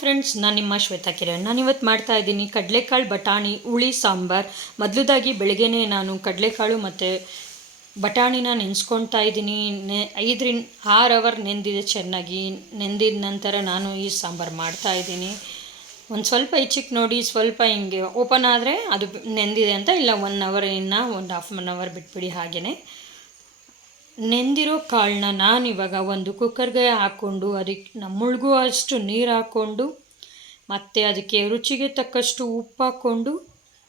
Friends ನಾನು ನಿಮ್ಮ ಶ್ವೇತಾ ಕಿರಣ್. ನಾನು ಇವತ್ತು ಮಾಡ್ತಾ ಇದ್ದೀನಿ ಕಡಲೆಕಾಳು ಬಟಾಣಿ, ಹುಳಿ, ಸಾಂಬಾರ್. ಮೊದಲದಾಗಿ ಬೆಳಗ್ಗೆನೇ ನಾನು ಕಡಲೆಕಾಳು ಮತ್ತು ಬಟಾಣಿನ ನೆನೆಸ್ಕೊಳ್ತಾ ಇದ್ದೀನಿ. ನೆ ಐದರಿಂದ ಆರು ಅವರ್ ನೆಂದಿದೆ ಚೆನ್ನಾಗಿ. ನೆಂದಿದ ನಂತರ ನಾನು ಈ ಸಾಂಬಾರು ಮಾಡ್ತಾ ಇದ್ದೀನಿ. ಒಂದು ಸ್ವಲ್ಪ ಹೆಚ್ಚಿಗೆ ನೋಡಿ, ಸ್ವಲ್ಪ ಹಿಂಗೆ ಓಪನ್ ಆದರೆ ಅದು ನೆಂದಿದೆ ಅಂತ ಇಲ್ಲ ಒನ್ ಅವರ್ ಇನ್ನು, ಒಂದು ಹಾಫ್ ಅವರ್ ಬಿಟ್ಬಿಡಿ ಹಾಗೆಯೇ ನೆಂದಿರೋ ಕಾಳನ್ನ ನಾನು ಇವಾಗ ಒಂದು ಕುಕ್ಕರ್ಗೆ ಹಾಕ್ಕೊಂಡು ಅದಕ್ಕೆ ಮುಳುಗೋ ಅಷ್ಟು ನೀರು ಹಾಕ್ಕೊಂಡು ಮತ್ತು ಅದಕ್ಕೆ ರುಚಿಗೆ ತಕ್ಕಷ್ಟು ಉಪ್ಪು ಹಾಕ್ಕೊಂಡು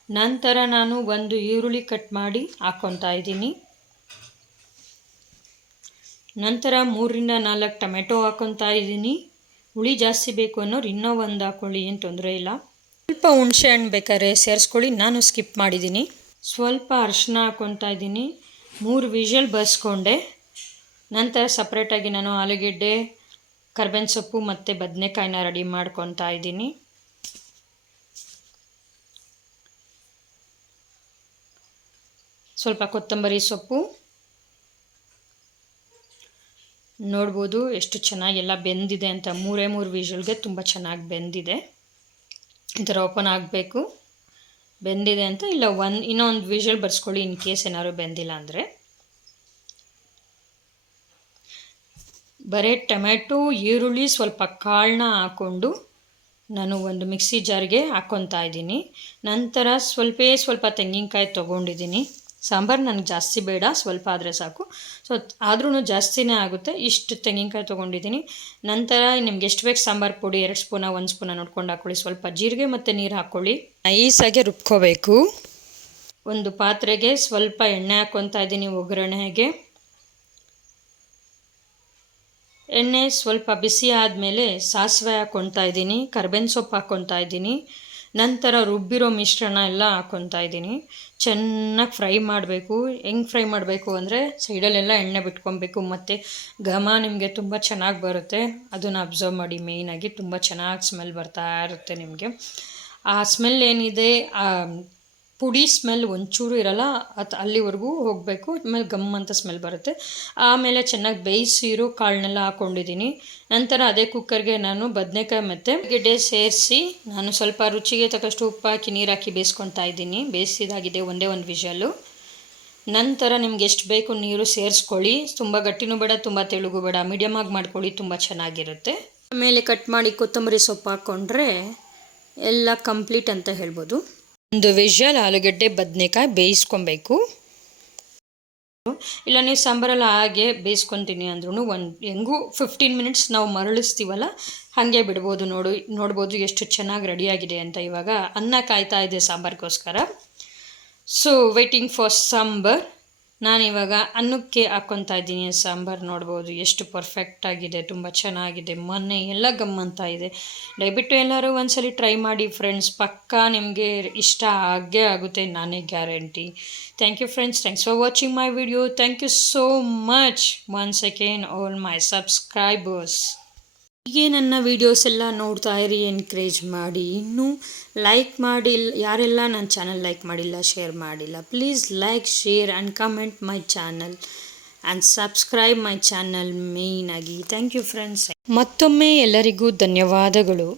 ನಂತರ ನಾನು ಒಂದು ಈರುಳ್ಳಿ ಕಟ್ ಮಾಡಿ ಹಾಕ್ಕೊತಾ ಇದ್ದೀನಿ. ನಂತರ ಮೂರರಿಂದ ನಾಲ್ಕು ಟೊಮೆಟೊ ಹಾಕ್ಕೊತಾ ಇದ್ದೀನಿ. ಹುಳಿ ಜಾಸ್ತಿ ಬೇಕು ಅನ್ನೋರು ಇನ್ನೂ ಒಂದು ಹಾಕ್ಕೊಳ್ಳಿ, ಏನು ತೊಂದರೆ ಇಲ್ಲ. ಸ್ವಲ್ಪ ಹುಣಸೆ ಹಣ್ಣು ಬೇಕಾದ್ರೆ ಸೇರಿಸ್ಕೊಳ್ಳಿ, ನಾನು ಸ್ಕಿಪ್ ಮಾಡಿದ್ದೀನಿ. ಸ್ವಲ್ಪ ಅರಿಶಿನ ಹಾಕ್ಕೊತಾ ಇದ್ದೀನಿ. ಮೂರು ವಿಷಲ್ ಬಸ್ಕೊಂಡೆ. ನಂತರ ಸಪ್ರೇಟಾಗಿ ನಾನು ಆಲೂಗೆಡ್ಡೆ, ಕರ್ಬೇವಿನ ಸೊಪ್ಪು ಮತ್ತು ಬದನೆಕಾಯಿನ ರೆಡಿ ಮಾಡ್ಕೊತಾ ಇದ್ದೀನಿ. ಸ್ವಲ್ಪ ಕೊತ್ತಂಬರಿ ಸೊಪ್ಪು. ನೋಡ್ಬೋದು ಎಷ್ಟು ಚೆನ್ನಾಗೆಲ್ಲ ಬೆಂದಿದೆ ಅಂತ. ಮೂರೇ ಮೂರು ವಿಷಲ್ಗೆ ತುಂಬ ಚೆನ್ನಾಗಿ ಬೆಂದಿದೆ. ಈ ಥರ ಓಪನ್ ಆಗಬೇಕು. ಬೆಂದಿದೆ ಅಂತ? ಇಲ್ಲ, ಒಂದು, ಇನ್ನೊಂದು ವಿಷಲ್ ಬರ್ಸ್ಕೊಳ್ಳಿ ಇನ್ ಕೇಸ್ ಏನಾದ್ರು ಬೆಂದಿಲ್ಲ ಅಂದರೆ. ಬರೀ ಟೊಮೆಟೊ ಈರುಳ್ಳಿ ಸ್ವಲ್ಪ ಕಾಳನ್ನ ಹಾಕ್ಕೊಂಡು ನಾನು ಒಂದು ಮಿಕ್ಸಿ ಜಾರ್ಗೆ ಹಾಕ್ಕೊತಾ ಇದ್ದೀನಿ. ನಂತರ ಸ್ವಲ್ಪ ಸ್ವಲ್ಪ ತೆಂಗಿನಕಾಯಿ ತೊಗೊಂಡಿದ್ದೀನಿ. ಸಾಂಬಾರು ನನಗೆ ಜಾಸ್ತಿ ಬೇಡ ಸ್ವಲ್ಪ ಆದರೆ ಸಾಕು. ಸೊ ಆದ್ರೂ ಜಾಸ್ತಿನೇ ಆಗುತ್ತೆ. ಇಷ್ಟು ತೆಂಗಿನಕಾಯಿ ತೊಗೊಂಡಿದ್ದೀನಿ. ನಂತರ ನಿಮ್ಗೆ ಎಷ್ಟು ಬೇಕು ಸಾಂಬಾರು ಪುಡಿ ಎರಡು ಸ್ಪೂನ ಒಂದು ಸ್ಪೂನ ನೋಡ್ಕೊಂಡು ಹಾಕ್ಕೊಳ್ಳಿ ಸ್ವಲ್ಪ ಜೀರಿಗೆ ಮತ್ತು ನೀರು ಹಾಕ್ಕೊಳ್ಳಿ ನೈಸಾಗಿ ರುಬ್ಕೋಬೇಕು. ಒಂದು ಪಾತ್ರೆಗೆ ಸ್ವಲ್ಪ ಎಣ್ಣೆ ಹಾಕ್ಕೊತಾ ಇದ್ದೀನಿ ಒಗ್ಗರಣೆಗೆ. ಎಣ್ಣೆ ಸ್ವಲ್ಪ ಬಿಸಿ ಆದಮೇಲೆ ಸಾಸಿವೆ ಹಾಕ್ಕೊತಾ ಇದ್ದೀನಿ ಕರ್ಬೇವಿನ ಸೊಪ್ಪು ಹಾಕ್ಕೊತಾ ಇದ್ದೀನಿ. ನಂತರ ರುಬ್ಬಿರೋ ಮಿಶ್ರಣ ಎಲ್ಲ ಹಾಕ್ಕೊತಾ ಇದ್ದೀನಿ. ಚೆನ್ನಾಗಿ ಫ್ರೈ ಮಾಡಬೇಕು. ಹೆಂಗೆ ಫ್ರೈ ಮಾಡಬೇಕು ಅಂದರೆ ಸೈಡಲ್ಲೆಲ್ಲ ಎಣ್ಣೆ ಬಿಟ್ಕೊಬೇಕು. ಮತ್ತು ಘಮ ನಿಮಗೆ ತುಂಬ ಚೆನ್ನಾಗಿ ಬರುತ್ತೆ. ಅದನ್ನು ಅಬ್ಸರ್ವ್ ಮಾಡಿ ಮೇಯ್ನಾಗಿ ತುಂಬ ಚೆನ್ನಾಗಿ ಸ್ಮೆಲ್ ಬರ್ತಾ ಇರುತ್ತೆ ನಿಮಗೆ. ಆ ಸ್ಮೆಲ್ ಏನಿದೆ ಪುಡಿ ಸ್ಮೆಲ್ ಒಂಚೂರು ಇರಲ್ಲ ಅದು ಅಲ್ಲಿವರೆಗೂ ಹೋಗಬೇಕು ಆಮೇಲೆ ಗಮ್ ಅಂತ ಸ್ಮೆಲ್ ಬರುತ್ತೆ. ಆಮೇಲೆ ಚೆನ್ನಾಗಿ ಬೇಯಿಸಿರೋ ಕಾಳನ್ನೆಲ್ಲ ಹಾಕ್ಕೊಂಡಿದ್ದೀನಿ ನಂತರ ಅದೇ ಕುಕ್ಕರ್ಗೆ ನಾನು ಬದನೆಕಾಯಿ ಮತ್ತು ಗೆಡ್ಡೆ ಸೇರಿಸಿ ನಾನು ಸ್ವಲ್ಪ ರುಚಿಗೆ ತಕ್ಕಷ್ಟು ಉಪ್ಪು ಹಾಕಿ, ನೀರು ಹಾಕಿ ಬೇಯಿಸ್ಕೊತಾ ಇದ್ದೀನಿ. ಬೇಯಿಸಿದಾಗಿದೆ ಒಂದೇ ಒಂದು ವಿಷಲು ನಂತರ ನಿಮ್ಗೆ ಎಷ್ಟು ಬೇಕು ನೀರು ಸೇರಿಸ್ಕೊಳ್ಳಿ. ತುಂಬ ಗಟ್ಟಿನೂ ಬೇಡ, ತುಂಬ ತೆಳುಗು ಬೇಡ. ಮೀಡಿಯಮ್ ಆಗಿ ಮಾಡ್ಕೊಳ್ಳಿ, ತುಂಬ ಚೆನ್ನಾಗಿರುತ್ತೆ. ಆಮೇಲೆ ಕಟ್ ಮಾಡಿ ಕೊತ್ತಂಬರಿ ಸೊಪ್ಪು ಹಾಕ್ಕೊಂಡ್ರೆ ಎಲ್ಲ ಕಂಪ್ಲೀಟ್ ಅಂತ ಹೇಳ್ಬೋದು. ಒಂದು ವೆಜಲ್ ಆಲೂಗಡ್ಡೆ, ಬದನೆಕಾಯಿ ಬೇಯಿಸ್ಕೊಬೇಕು. ಇಲ್ಲ ನೀವು ಸಾಂಬಾರಲ್ಲಿ ಹಾಗೆ ಬೇಯಿಸ್ಕೊತೀನಿ ಅಂದ್ರೂ ಒಂದು ಹೆಂಗೂ ಫಿಫ್ಟೀನ್ ಮಿನಿಟ್ಸ್ ನಾವು ಮರಳಿಸ್ತೀವಲ್ಲ, ಹಾಗೆ ಬಿಡ್ಬೋದು ನೋಡು, ನೋಡ್ಬೋದು ಎಷ್ಟು ಚೆನ್ನಾಗಿ ರೆಡಿಯಾಗಿದೆ ಅಂತ ಇವಾಗ ಅನ್ನ ಕಾಯ್ತಾ ಇದೆ ಸಾಂಬಾರಿಗೋಸ್ಕರ. So waiting for sambar. ನಾನಿವಾಗ ಅನ್ನಕ್ಕೆ ಹಾಕ್ಕೊತಾ ಇದ್ದೀನಿ, ಸಾಂಬಾರು ನೋಡ್ಬೋದು. ಎಷ್ಟು ಪರ್ಫೆಕ್ಟ್ ಆಗಿದೆ, ತುಂಬ ಚೆನ್ನಾಗಿದೆ ಮೊನ್ನೆ ಎಲ್ಲ ಗಮ್ಮಂತ ಇದೆ. ದಯವಿಟ್ಟು ಎಲ್ಲರೂ ಒಂದ್ಸಲಿ ಟ್ರೈ ಮಾಡಿ ಫ್ರೆಂಡ್ಸ್ ಪಕ್ಕಾ ನಿಮಗೆ ಇಷ್ಟ ಆಗೇ ಆಗುತ್ತೆ, ನಾನೇ guarantee thank you friends thanks for watching my video thank you so much once again all my subscribers ಹೀಗೆ ನನ್ನ ವೀಡಿಯೋಸ್ ಎಲ್ಲ ನೋಡ್ತಾ ಇರಿ ಎನ್ಕರೇಜ್ ಮಾಡಿ. ಇನ್ನೂ ಲೈಕ್ ಮಾಡಿ, ಯಾರೆಲ್ಲ ನನ್ನ ಚಾನಲ್ ಲೈಕ್ ಮಾಡಿಲ್ಲ ಶೇರ್ ಮಾಡಿಲ್ಲ please like share and comment my channel and subscribe my channel ಮೇಯ್ನಾಗಿ ಥ್ಯಾಂಕ್ ಯು ಫ್ರೆಂಡ್ಸ್ ಮತ್ತೊಮ್ಮೆ ಎಲ್ಲರಿಗೂ ಧನ್ಯವಾದಗಳು.